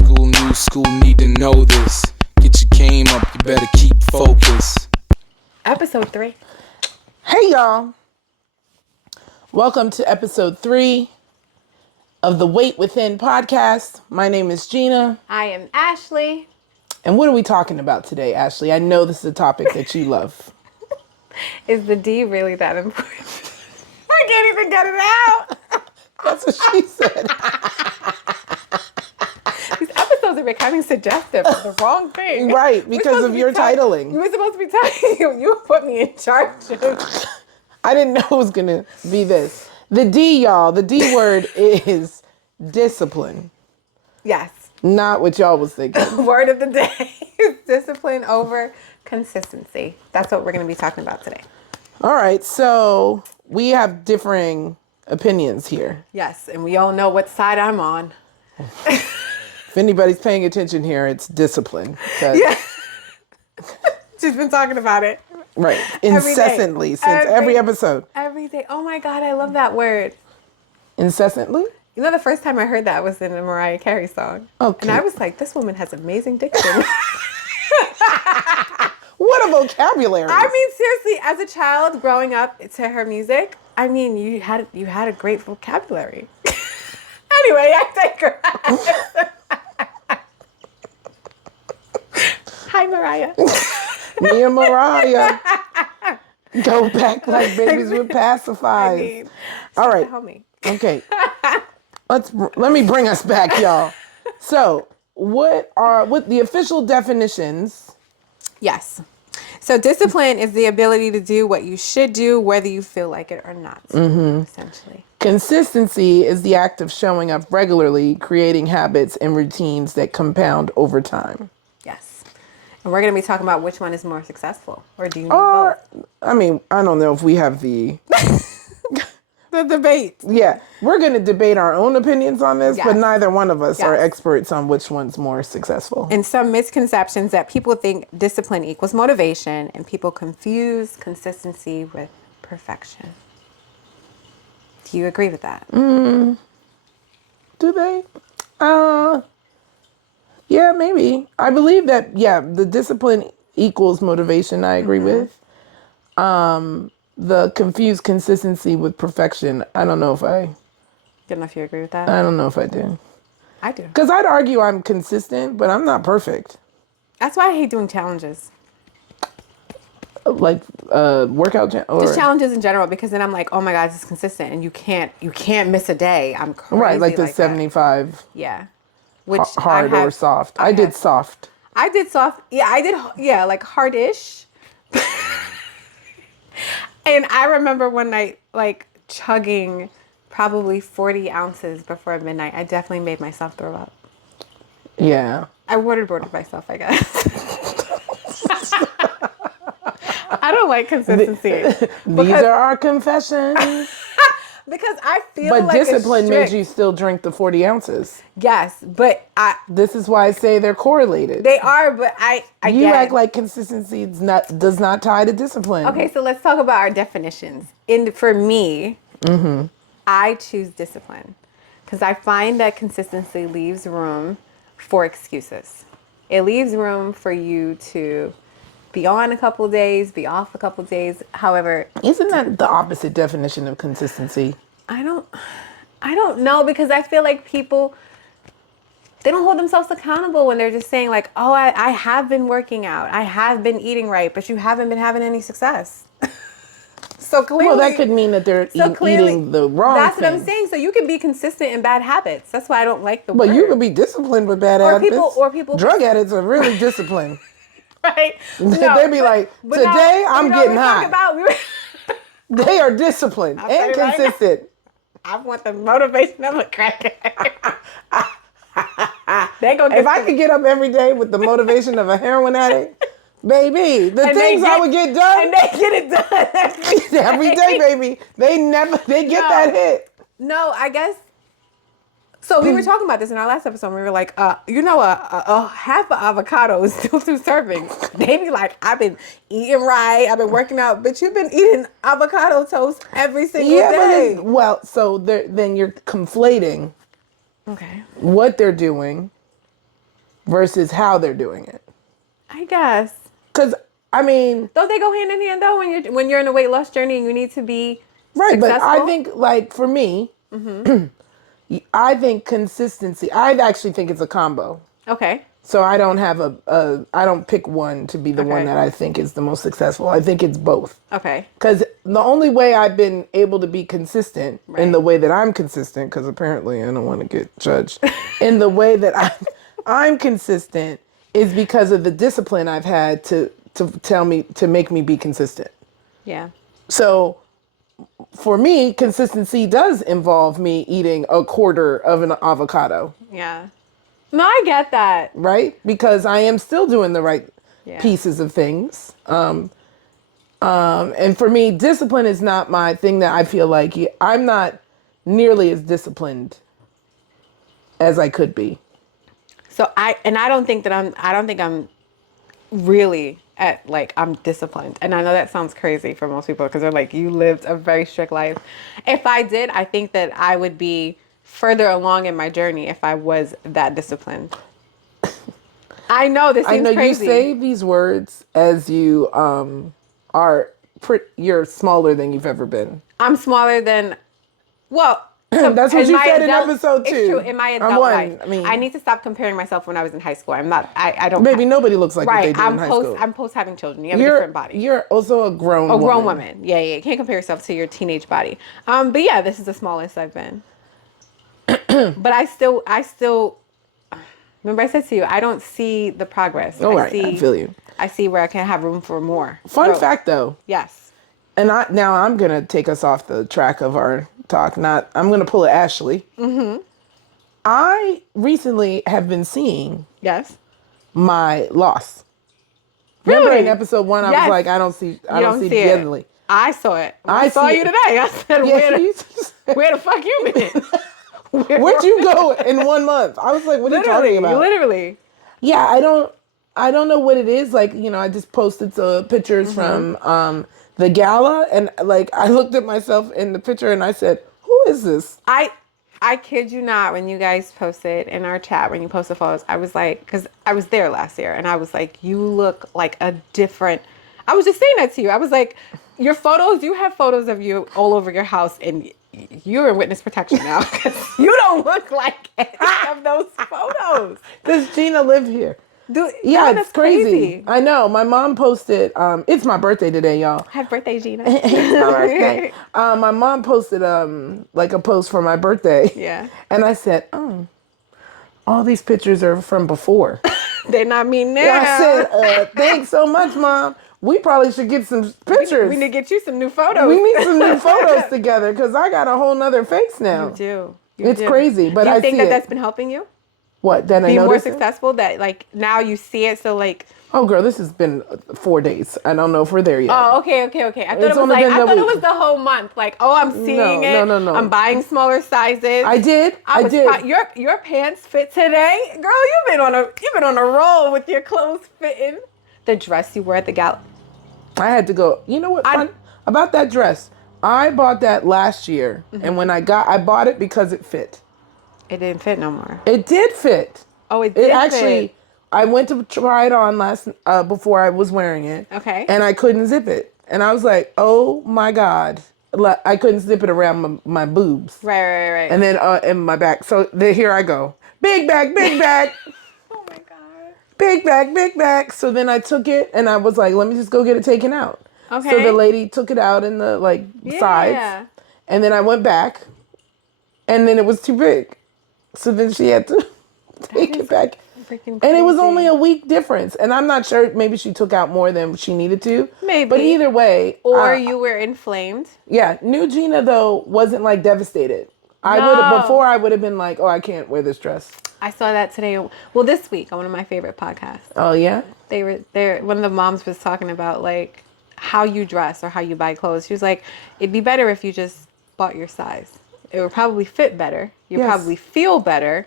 new school need to know this. Get your game up, you better keep focus. Episode 3. Hey y'all. Welcome to episode 3 of the Wait Within podcast. My name is Gena. I am Ashley. And what are we talking about today, Ashley? I know this is a topic that you love. Is the D really that important? I can't even get it out. That's what she said. These episodes are becoming suggestive of the wrong thing. Right, because of your titling. You were supposed to be titling. You put me in charge of. I didn't know it was going to be this. The D, y'all, the D word is discipline. Yes. Not what y'all was thinking. Word of the day is discipline over consistency. That's what we're going to be talking about today. All right, so we have differing opinions here. Yes, and we all know what side I'm on. If anybody's paying attention here, it's discipline. Yeah. She's been talking about it. Right. Incessantly since every episode. Every day. Oh my God, I love that word. Incessantly? You know, the first time I heard that was in a Mariah Carey song. Okay. And I was like, this woman has amazing diction. What a vocabulary. I mean, seriously, as a child growing up to her music, I mean, you had a great vocabulary. Anyway, I digress. Hi, Mariah. Me and Mariah go back like babies with pacifiers. I mean, all right. Homie. Okay. Let me bring us back, y'all. So, what the official definitions? Yes. So discipline is the ability to do what you should do, whether you feel like it or not, essentially. Consistency is the act of showing up regularly, creating habits and routines that compound over time. Yes. And we're going to be talking about which one is more successful, or do you need both? I mean, I don't know if we have the debate. Yeah, we're going to debate our own opinions on this, Yes. but neither one of us are Yes. experts on which one's more successful. And some misconceptions that people think discipline equals motivation, and people confuse consistency with perfection. Do you agree with that? Do they? Yeah, maybe. I believe that, the discipline equals motivation, I agree with. The confused consistency with perfection, I don't know if I You agree with that? don't know if I do. I do. Because I'd argue I'm consistent, but I'm not perfect. That's why I hate doing challenges. Like workout or Just challenges in general, because then I'm like, oh my God, this is consistent, and you can't miss a day. I'm crazy. right, like the that. 75 Yeah. Which hard or soft. I did soft. I did soft. Yeah, I did. Yeah, like hard-ish. And I remember one night, like chugging probably 40 ounces before midnight. I definitely made myself throw up. Yeah. I waterboarded myself, I guess. I don't like consistency. These are our confessions. Because I feel But like discipline it's made strict. you still drink the 40 ounces. Yes, but This is why I say they're correlated. they are, but I You get act it. like consistency does not tie to discipline. Okay, so let's talk about our definitions. For me, I choose discipline because I find that consistency leaves room for excuses. It leaves room for you to be on a couple of days, be off a couple of days. However, Isn't that the opposite definition of consistency? I don't know, because I feel like people, they don't hold themselves accountable when they're just saying like, oh, I have been working out. I have been eating right, but you haven't been having any success. So clearly. Well, that could mean that they're eating the wrong That's thing. what I'm saying. So you can be consistent in bad habits. That's why I don't like the But word. you could be disciplined with bad Or habits. people. Drug addicts are really disciplined. Right? They be like, today I'm getting high. They are disciplined I'll tell and you right now. consistent. I want the motivation of a cracker. They go If I could get up every day with the motivation of a heroin addict, baby, the things I would get done. And they get it done every day, baby. They get that hit. No, I guess. So we were talking about this in our last episode. We were like, a half an avocado is still 2 servings. They be like, I've been eating right. I've been working out. But you've been eating avocado toast every single day. So then you're conflating Okay. what they're doing versus how they're doing it. I guess. Because, I mean... Don't they go hand in hand, though, when you're in a weight loss journey and you need to be Right, successful? but I think, like, for me, I think consistency... I actually think it's a combo. Okay. So I don't have I don't pick one to be the one that I think is the most successful. I think it's both. Okay. Because the only way I've been able to be consistent in the way that I'm consistent, because apparently I don't want to get judged, in the way that I'm consistent is because of the discipline I've had to make me be consistent. Yeah. So for me, consistency does involve me eating a quarter of an avocado. Yeah. No, I get that. Right? Because I am still doing the right pieces of things. And for me, discipline is not my thing that I feel like I'm not nearly as disciplined as I could be. So I don't think I'm really at, like, I'm disciplined. And I know that sounds crazy for most people because they're like, you lived a very strict life. If I did, I think that I would be further along in my journey if I was that disciplined. I know this seems crazy. You say these words as you you're smaller than you've ever been. I'm smaller than, well, that's what you said in episode 2. It's true. In my adult life, I need to stop comparing myself when I was in high school. I'm not. I don't. Maybe nobody looks like what they do in high school. I'm post having children. You have a different body. You're also a grown woman. Yeah. You can't compare yourself to your teenage body. But yeah, this is the smallest I've been. But I still. Remember, I said to you, I don't see the progress. I feel you. I see where I can have room for more. Fun fact, though. Yes. And now I'm gonna take us off the track of our talk. I'm gonna pull an Ashley. Mm-hmm. I recently have been seeing my loss. Really? Remember in episode 1, I was like, I don't see it. I saw it. I saw you today. I said, where the fuck you been? Where'd you go in 1 month? I was like, what are you talking about? Literally. Yeah, I don't know what it is. Like, I just posted some pictures from the gala, and like I looked at myself in the picture and I said, who is this? I kid you not, when you guys posted in our chat, when you posted photos, I was like, because I was there last year, and I was like, you look like a different, I was just saying that to you. I was like, your photos, you have photos of you all over your house, and you're in witness protection now, because you don't look like any of those photos. Does Gena live here? Dude, yeah, it's crazy. I know. My mom posted, it's my birthday today, y'all. Happy birthday, Gena. It's my birthday. My mom posted like a post for my birthday. Yeah. And I said, all these pictures are from before. They're not me now. And I said, thanks so much, Mom. We probably should get some pictures. We need to get you some new photos. We need some new photos together because I got a whole nother face now. You do. It's crazy, but I see it. Do you think that's been helping you? What? Then be more successful? That like now you see it, so like. Oh, girl, this has been 4 days. I don't know if we're there yet. Oh, okay. I thought it was the whole month. Like, oh, I'm seeing it. No. I'm buying smaller sizes. I did. Your pants fit today, girl. You've been on a roll with your clothes fitting. The dress you wore at the gala. I had to go. You know what? About that dress, I bought that last year, and when I bought it because it fit. It didn't fit no more. It did fit. Oh, it did actually fit. I went to try it on before I was wearing it. Okay. And I couldn't zip it. And I was like, oh my God. I couldn't zip it around my boobs. Right. And then in my back. So here I go. Big bag. Oh my God. Big bag. So then I took it and I was like, let me just go get it taken out. Okay. So the lady took it out in the sides. And then I went back. And then it was too big. So then she had to take it back. And it was only a week difference. And I'm not sure, maybe she took out more than she needed to. Maybe. But either way. Or you were inflamed. Yeah. New Gena, though, wasn't like devastated. Before I would have been like, oh, I can't wear this dress. I saw that today. Well, this week on one of my favorite podcasts. Oh, yeah? They were there. One of the moms was talking about like how you dress or how you buy clothes. She was like, it'd be better if you just bought your size. It would probably fit better. You'd probably feel better.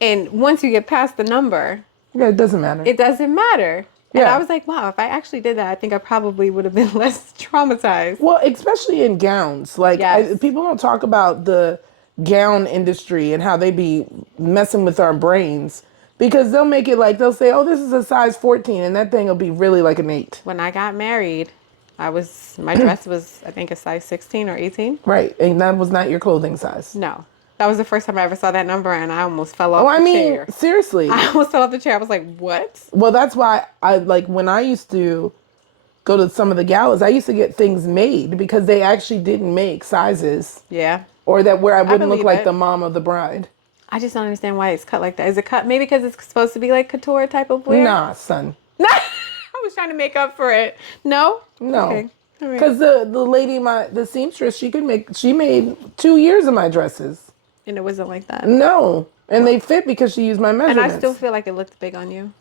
And once you get past the number. Yeah, it doesn't matter. It doesn't matter. Yeah. And I was like, wow, if I actually did that, I think I probably would have been less traumatized. Well, especially in gowns. Like, people don't talk about the gown industry and how they be messing with our brains. Because they'll make it like, they'll say, oh, this is a size 14, and that thing will be really like an 8. When I got married, my dress was, I think, a size 16 or 18. Right, and that was not your clothing size. No. That was the first time I ever saw that number, and I almost fell off Oh, I the mean, chair. seriously. I almost fell off the chair. I was like, what? Well, that's why I, like, when I used to go to some of the galas, I used to get things made because they actually didn't make sizes. Yeah. Or that where I wouldn't look believe like it. the mom of the bride. I just don't understand why it's cut like that. Is it cut maybe because it's supposed to be like couture type of wear? Nah, son. I was trying to make up for it. No? No. Okay. All right. Because the lady, the seamstress, she made 2 years of my dresses. And it wasn't like that. No. And they fit because she used my And measurements. I still feel like it looked big on you.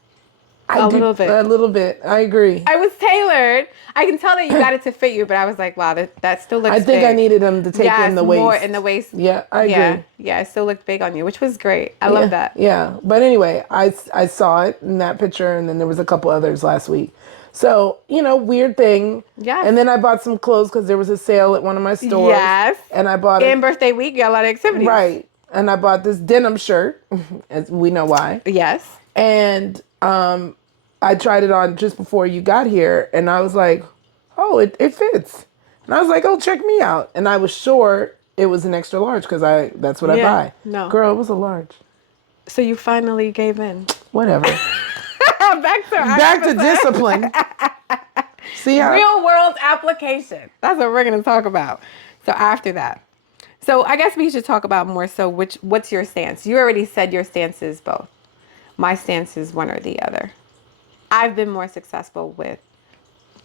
A little bit. I agree. I was tailored. I can tell that you got it to fit you, but I was like, wow, that still looks big. I think I needed them to take in the waist. more in the waist. Yeah, I agree. Yeah, it still looked big on you, which was great. I love that. Yeah. But anyway, I saw it in that picture, and then there was a couple others last week. So, weird thing. Yes. And then I bought some clothes because there was a sale at one of my stores. Yes. And I bought And birthday week, you got a lot of activities. Right. And I bought this denim shirt, as we know why. Yes. And I tried it on just before you got here, and I was like, oh, it fits. And I was like, oh, check me out. And I was sure it was an extra large because that's what I buy. No. Girl, it was a large. So you finally gave in. Whatever. Back to discipline. See how real world application. That's what we're going to talk about. So after that. So I guess we should talk about more so what's your stance? You already said your stance is both. My stance is one or the other. I've been more successful with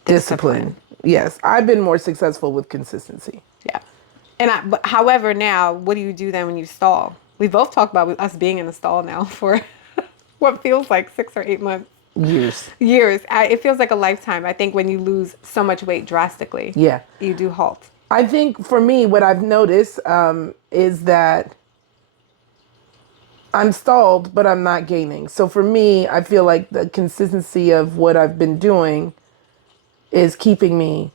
discipline. Yes, I've been more successful with consistency. Yeah. But however, now, what do you do then when you stall? We both talked about us being in the stall now for what feels like 6 or 8 months. Years. It feels like a lifetime. I think when you lose so much weight drastically, you do halt. I think for me, what I've noticed is that I'm stalled, but I'm not gaining. So for me, I feel like the consistency of what I've been doing is keeping me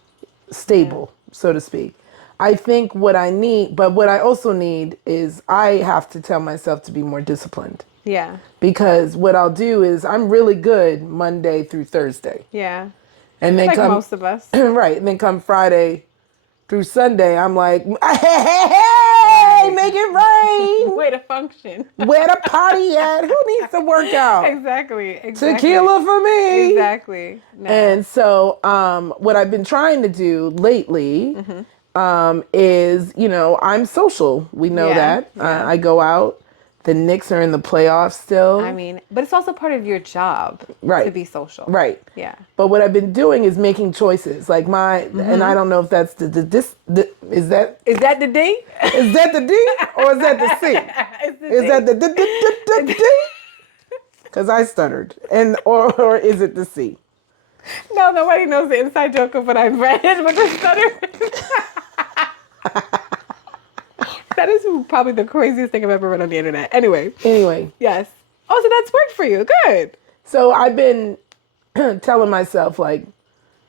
stable, so to speak. I think what I need, but what I also need is I have to tell myself to be more disciplined. Yeah. Because what I'll do is I'm really good Monday through Thursday. Yeah. And then like most of us. Right. And then come Friday through Sunday, I'm like, hey, make it rain. Way to function. Where the party at? Who needs to work out? Exactly. Tequila for me. Exactly. No. And so what I've been trying to do lately is, I'm social. We know that. Yeah. I go out. The Knicks are in the playoffs still. I mean, but it's also part of your job to be social. Right. Yeah. But what I've been doing is making choices. Like and I don't know if that's is that the D? Is that the D or is that the C? Is that the D? Because I stuttered. Or is it the C? No, nobody knows the inside joke of what I've read with the stutter. That is probably the craziest thing I've ever read on the internet. Anyway. Yes. Oh, so that's worked for you. Good. So I've been telling myself, like,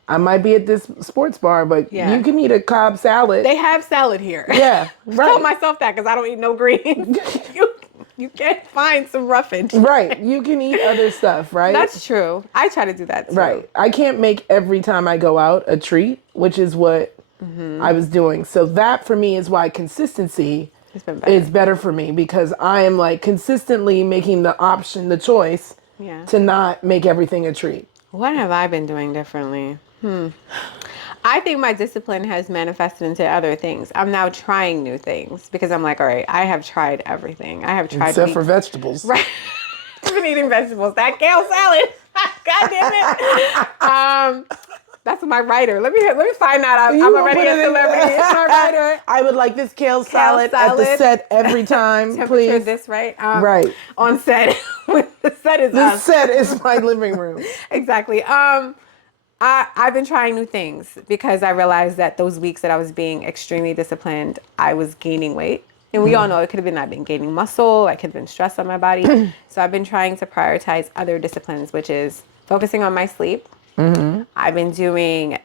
I might be at this sports bar, but you can eat a Cobb salad. They have salad here. Yeah, right. I told myself that because I don't eat no greens. You can't find some roughage. Right. You can eat other stuff, right? That's true. I try to do that too. Right. I can't make every time I go out a treat, which is what I was doing. So that for me is why consistency is better for me, because I am like consistently making the choice to not make everything a treat. What have I been doing differently? I think my discipline has manifested into other things. I'm now trying new things because I'm like, all right, I have tried everything. I have tried except for vegetables. Right. I've been eating vegetables. That kale salad. God damn it. That's my writer. Let me find that out. I'm already a celebrity. It's my writer. I would like this kale salad at the set every time, please. This right? Right. On set. The set is The set is my living room. Exactly. I've been trying new things because I realized that those weeks that I was being extremely disciplined, I was gaining weight. And we all know it could have been I've been gaining muscle. I could have been stressed on my body. So I've been trying to prioritize other disciplines, which is focusing on my sleep. I've been doing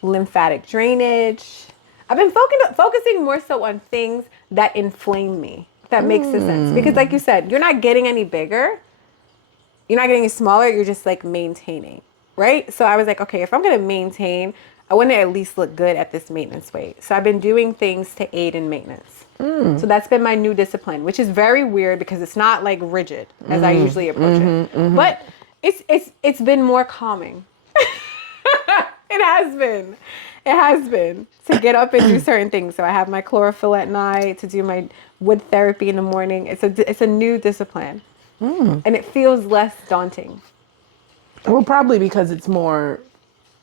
lymphatic drainage. I've been focusing more so on things that inflame me. If that makes sense. Because like you said, you're not getting any bigger. you're not getting smaller, you're just like maintaining, right? So I was like, okay, if I'm going to maintain, I want to at least look good at this maintenance weight. So I've been doing things to aid in maintenance. So that's been my new discipline, which is very weird because it's not like rigid as I usually approach it. But it's been more calming. It has been. It has been to get up and do certain things. So I have my chlorophyll at night, to do my wood therapy in the morning. It's a new discipline. And it feels less daunting. Well, probably because it's more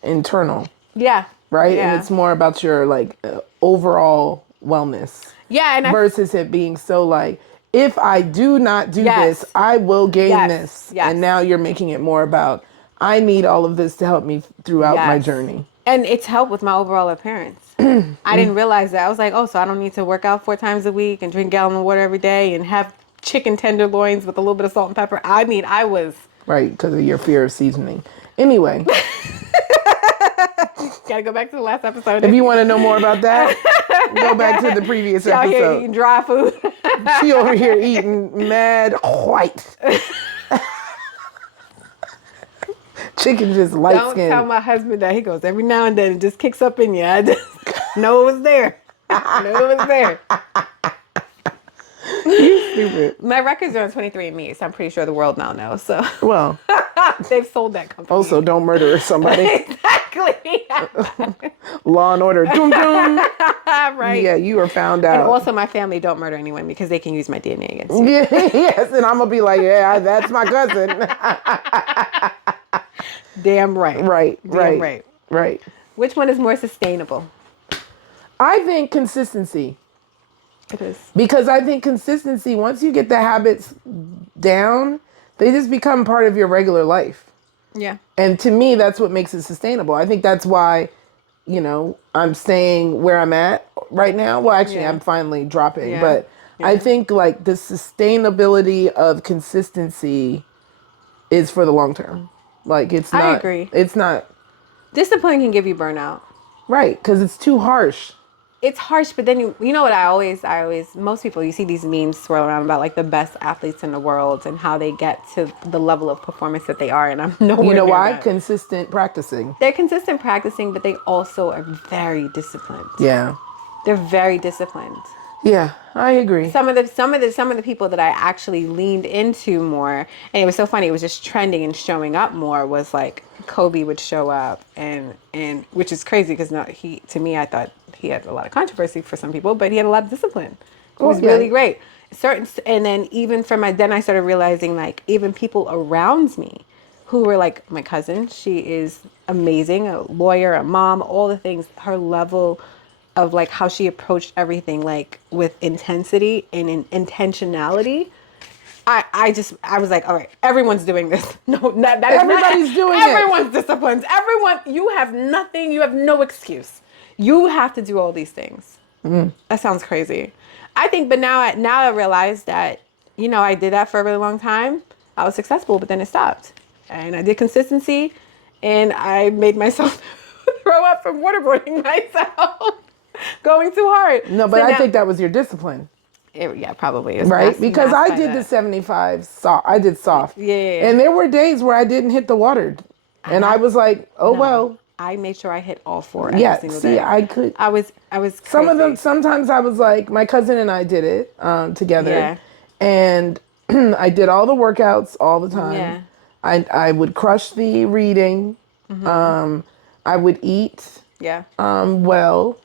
internal, Yeah. right? Yeah. And it's more about your like overall wellness. Yeah, and versus it being so like, if I do not do Yes. this, I will gain Yes. this. Yes. And now you're making it more about, I need all of this to help me throughout my journey. And it's helped with my overall appearance. I didn't realize that. I was like, oh, so I don't need to work out 4 times a week and drink a gallon of water every day and have chicken tenderloins with a little bit of salt and pepper. I mean, I was... Right, because of your fear of seasoning. Anyway. Gotta go back to the last episode. If you want to know more about that, go back to the previous Out here episode. eating dry food. She over here eating mad white. Chicken just light Don't skin. tell my husband that. He goes, every now and then it just kicks up in you. I just know it was there. Know it was there. You stupid. My records are on 23andMe, so I'm pretty sure the world now knows. So Well, they've sold that company. also don't murder somebody. Exactly. Law and order. Doom, doom. Right. Yeah, you are found out. And also, my family don't murder anyone because they can use my DNA against you. Yeah, yes, and I'm gonna be like, yeah, that's my cousin. Damn right. Right. Right. Which one is more sustainable? I think consistency. It is. Because I think consistency, once you get the habits down, they just become part of your regular life. Yeah. And to me, that's what makes it sustainable. I think that's why, I'm staying where I'm at right now. Well, actually, I'm finally dropping. Yeah. But I think like the sustainability of consistency is for the long term. Like it's not. I agree. It's not. Discipline can give you burnout. Right. Because it's too harsh. It's harsh, but then you know what I always, most people, you see these memes swirl around about like the best athletes in the world and how they get to the level of performance that they are. And I'm nowhere You know near why? that. Consistent practicing. They're consistent practicing, but they also are very disciplined. Yeah. They're very disciplined. Yeah, I agree. Some of the people that I actually leaned into more, and it was so funny, it was just trending and showing up more, was like Kobe would show up and which is crazy because to me I thought he had a lot of controversy for some people, but he had a lot of discipline. It was really great. And then then I started realizing like even people around me who were like my cousin, she is amazing, a lawyer, a mom, all the things, her level of like how she approached everything like with intensity and intentionality. I was like, all right, everyone's doing this. No, that is Everybody's doing it. Everyone's disciplines. Everyone, you have nothing. You have no excuse. You have to do all these things. That sounds crazy. I think, but now I realize that, I did that for a really long time. I was successful, but then it stopped. And I did consistency, and I made myself throw up from waterboarding myself. Going too hard. No, but I think that was your discipline. Yeah, probably. Right? Because I did the 75 soft. I did soft. Yeah. And there were days where I didn't hit the water. And I was like, well. I made sure I hit all 4 every single day. I could. I was crazy. Some of them, sometimes I was like, my cousin and I did it together. Yeah. And I did all the workouts all the time. Yeah. I would crush the reading. I would eat. Yeah. Well.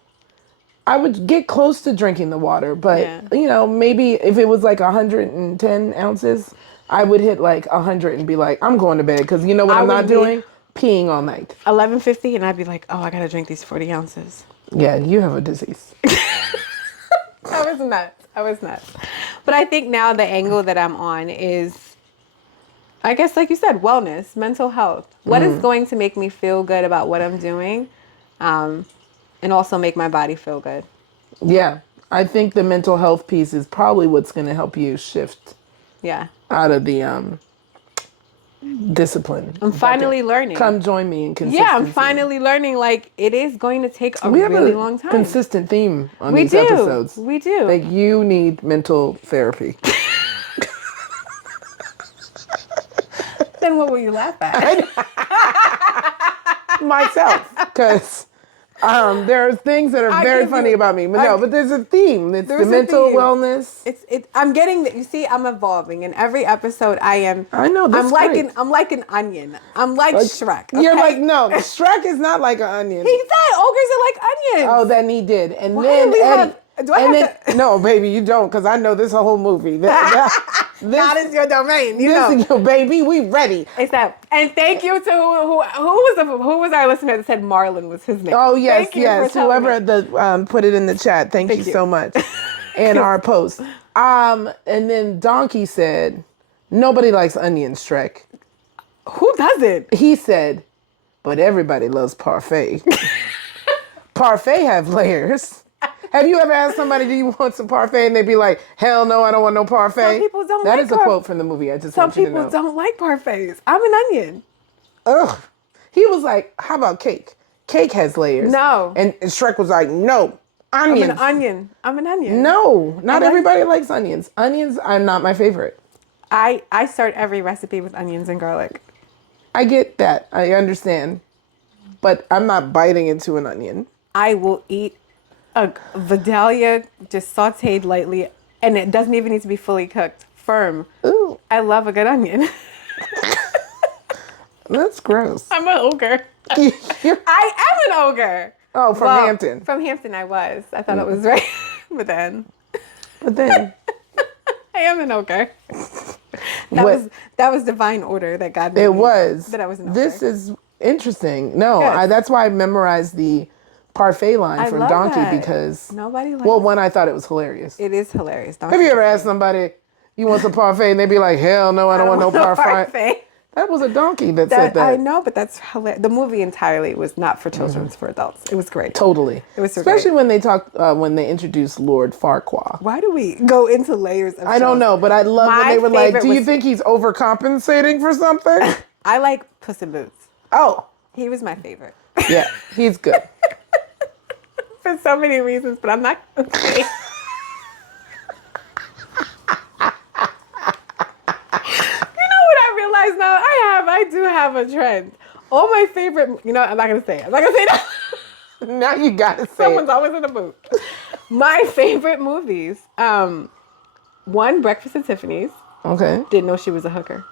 I would get close to drinking the water, but maybe if it was like 110 ounces, I would hit like 100 and be like, I'm going to bed because you know what I'm not doing? Peeing all night. 11:50 and I'd be like, oh, I got to drink these 40 ounces. Yeah, you have a disease. I was nuts. But I think now the angle that I'm on is, I guess, like you said, wellness, mental health. What is going to make me feel good about what I'm doing? And also make my body feel good. Yeah. I think the mental health piece is probably what's going to help you shift out of the discipline. I'm finally learning. Come join me in consistency. Yeah, I'm finally learning. Like, it is going to take a really long time. Consistent theme on these episodes. We do. Like, you need mental therapy. Then what will you laugh at? Myself, because there are things that are very funny about me. But there's a theme. It's the mental wellness. I'm getting that. You see, I'm evolving. In every episode, I am. I know. That's great. I'm like an onion. I'm like Shrek. Okay? You're like, no, Shrek is not like an onion. He said ogres are like onions. Oh, then he did. And Why then do we Eddie. do I have to? No, baby, you don't, because I know this whole movie. That is your domain. You know. This is your baby. We ready. Except, and thank you to who was our listener that said Marlon was his name. Oh yes, Thank you yes. for telling Whoever me. put it in the chat, thank you so much. In our post. And then Donkey said, nobody likes onions, Shrek. Who doesn't? He said, but everybody loves parfait. Parfait have layers. Have you ever asked somebody, do you want some parfait? And they'd be like, hell no, I don't want no parfait. Some people don't That like is a quote from the movie. I just Some want you to know. people don't like parfaits. I'm an onion. Ugh. He was like, how about cake? Cake has layers. No. And Shrek was like, no, onions. I'm an onion. No, not everybody likes onions. Onions are not my favorite. I start every recipe with onions and garlic. I get that. I understand. But I'm not biting into an onion. I will eat a Vidalia just sauteed lightly, and it doesn't even need to be fully cooked. Firm. Ooh. I love a good onion. That's gross. I'm an ogre. I am an ogre. Oh, from Hampton. From Hampton I was. I thought it was right. But then I am an ogre. That was divine order that God made. It was. That I was an ogre. This is interesting. No, Yes. that's why I memorized the parfait line I from love Donkey that. because Nobody likes well, one, I thought it was hilarious. It is hilarious. Have you ever asked somebody, you want some parfait? And they'd be like, hell no, I don't want no parfait. That was a donkey that said that. I know, but that's hilarious. The movie entirely was not for children, it's for adults. It was great. Totally. It was so especially great. when they talked, when they introduced Lord Farquaad. Why do we go into layers of I don't shows? know, but I love when My they were like, favorite do you was- think he's overcompensating for something? I like Puss in Boots. Oh, He was my favorite. yeah, he's good. For so many reasons, but I'm not okay. Now I do have a trend. All my favorite, I'm not gonna say it. I'm not gonna say that. Now you gotta say Someone's it. always in the booth. My favorite movies. One, Breakfast at Tiffany's. Okay. Didn't know she was a hooker.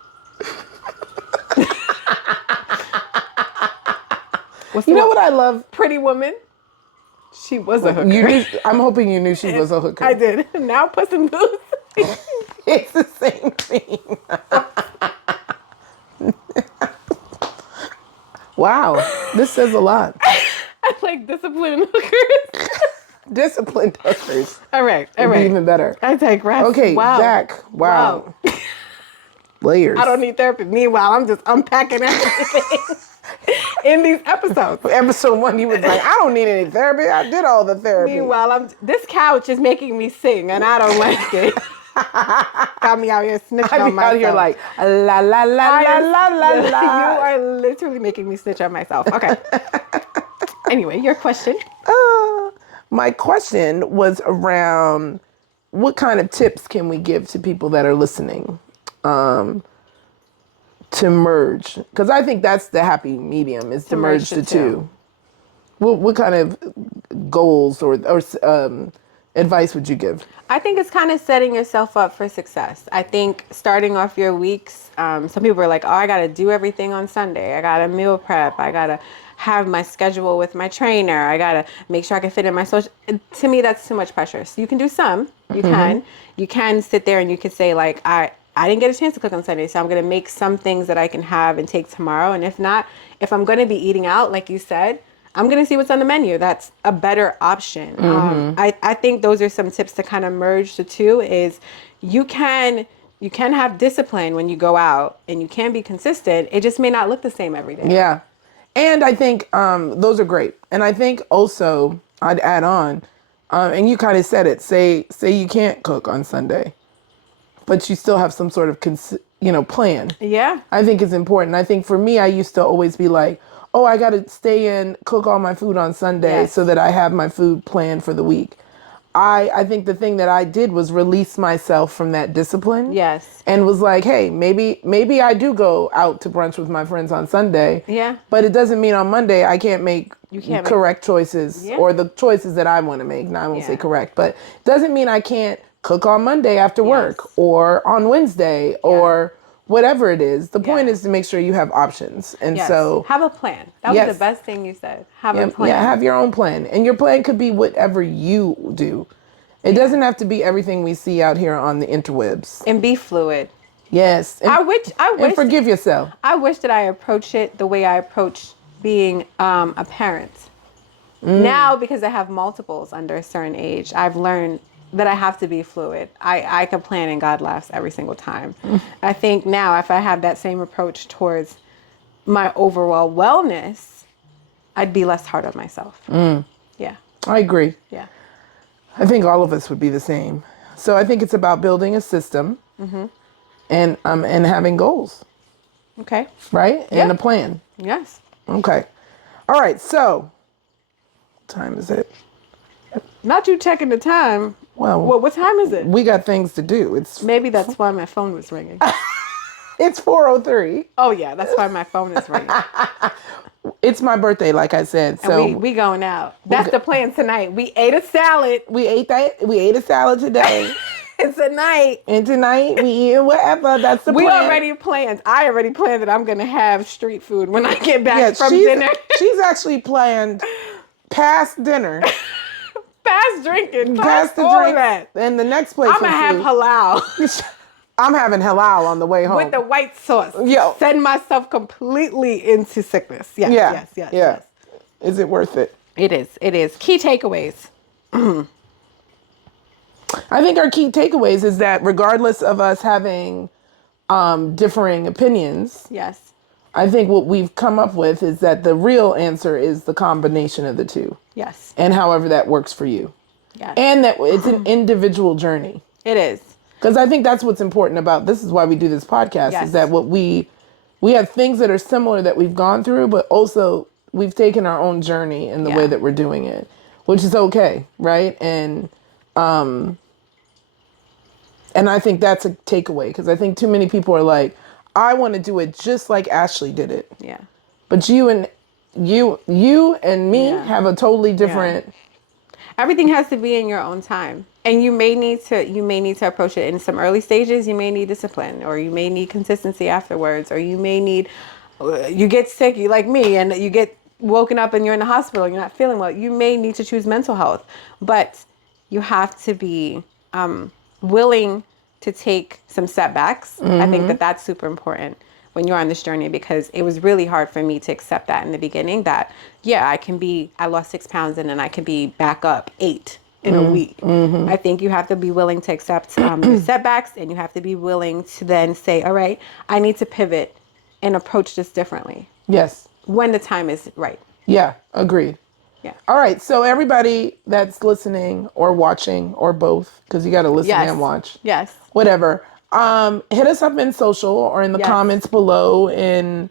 You know what I love? Pretty Woman. She was a hooker. I'm hoping you knew she was a hooker. I did. Now Puss in Boots. It's the same thing. Wow, this says a lot. I like disciplined hookers. Disciplined hookers. All right. Would be even better. I digress. Okay, wow. back. Wow. Layers. I don't need therapy. Meanwhile, I'm just unpacking everything in these episodes. Episode 1, he was like, I don't need any therapy. I did all the therapy. Meanwhile, this couch is making me sing, and I don't like it. Got me out here snitching I on be myself. out here like, la la la la la la la. You are literally making me snitch on myself. Okay. Anyway, your question. My question was around what kind of tips can we give to people that are listening to merge? Because I think that's the happy medium is to merge the two. What kind of goals or advice would you give? I think it's kind of setting yourself up for success. I think starting off your weeks, some people are like, oh, I got to do everything on Sunday. I got to meal prep. I got to have my schedule with my trainer. I got to make sure I can fit in my social. To me, that's too much pressure. So you can do some. You can sit there and you can say like, I didn't get a chance to cook on Sunday, so I'm going to make some things that I can have and take tomorrow. And if not, if I'm going to be eating out, like you said, I'm going to see what's on the menu. That's a better option. I think those are some tips to kind of merge the two is you can have discipline when you go out and you can be consistent. It just may not look the same every day. Yeah. And I think those are great. And I think also I'd add on, and you kind of said it, say you can't cook on Sunday, but you still have some sort of, plan. Yeah. I think it's important. I think for me, I used to always be like, oh, I got to stay in, cook all my food on Sunday so that I have my food planned for the week. I think the thing that I did was release myself from that discipline. Yes. And was like, hey, maybe I do go out to brunch with my friends on Sunday. Yeah. But it doesn't mean on Monday I can't make correct choices Yeah. or the choices that I want to make. Now I won't say correct, but it doesn't mean I can't cook on Monday after work or on Wednesday or whatever it is. The point is to make sure you have options. And so have a plan. That was the best thing you said. Have a plan. Yeah, have your own plan. And your plan could be whatever you do. It doesn't have to be everything we see out here on the interwebs. And be fluid. Yes. And, I wish and forgive yourself. I wish that I approach it the way I approach being a parent. Now, because I have multiples under a certain age, I've learned that I have to be fluid. I can plan and God laughs every single time. I think now if I have that same approach towards my overall wellness, I'd be less hard on myself. Yeah. I agree. Yeah. I think all of us would be the same. So I think it's about building a system and having goals. Okay. Right? And a plan. Yes. Okay. All right. So, what time is it? Not you checking the time. Well, what time is it? We got things to do. Maybe that's why my phone was ringing. It's 4:03. Oh yeah, that's why my phone is ringing. It's my birthday, like I said. So we going out. That's the plan tonight. We ate a salad. We ate a salad today. And tonight. And tonight we eat whatever. That's the plan. We already planned. I already planned that I'm gonna have street food when I get back from dinner. She's actually planned past dinner. Past drinking. Past the all drink. that. And the next place I'm gonna have halal. I'm having halal on the way home. With the white sauce. Yo. Send myself completely into sickness. Yes, yes. Is it worth it? It is. It is. Key takeaways. I think our key takeaways is that regardless of us having differing opinions, yes, I think what we've come up with is that the real answer is the combination of the two. Yes. And however that works for you. Yes. And that it's an individual journey. It is. Because I think that's what's important about this is why we do this podcast is that what we have things that are similar that we've gone through, but also we've taken our own journey in the way that we're doing it, which is okay, right? And I think that's a takeaway because I think too many people are like, I want to do it just like Ashley did it. Yeah. But you and me have a totally different. Everything has to be in your own time. And you may need to approach it in some early stages. You may need discipline, or you may need consistency afterwards, or you may need, you get sick, you like me, and you get woken up and you're in the hospital, you're not feeling well. You may need to choose mental health, but you have to be willing to take some setbacks. I think that that's super important when you're on this journey, because it was really hard for me to accept that in the beginning that, I lost 6 pounds and then I can be back up 8 in a week. I think you have to be willing to accept your setbacks, and you have to be willing to then say, all right, I need to pivot and approach this differently. Yes. When the time is right. Yeah, agreed. Yeah. All right, so everybody that's listening or watching or both, because you got to listen and watch. Yes. Whatever. Hit us up in social or in the comments below and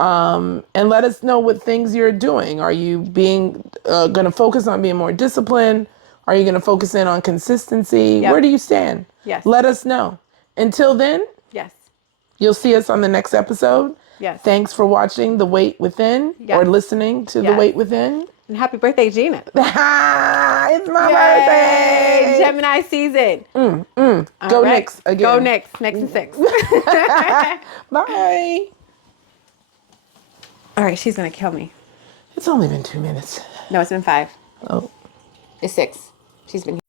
let us know what things you're doing. Are you being going to focus on being more disciplined? Are you going to focus in on consistency? Where do you stand? Yes. Let us know. Until then, you'll see us on the next episode. Yes. Thanks for watching The Wait Within or listening to The Wait Within. And happy birthday, Gena. It's my birthday. Gemini season. Go Knicks again. Go Knicks. Next and 6. Bye. All right, she's going to kill me. It's only been 2 minutes. No, it's been 5. Oh. It's 6. She's been here.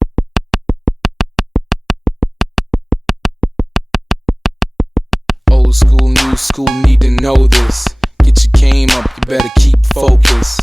Old school, new school, need to know this. Get your game up, you better keep focused.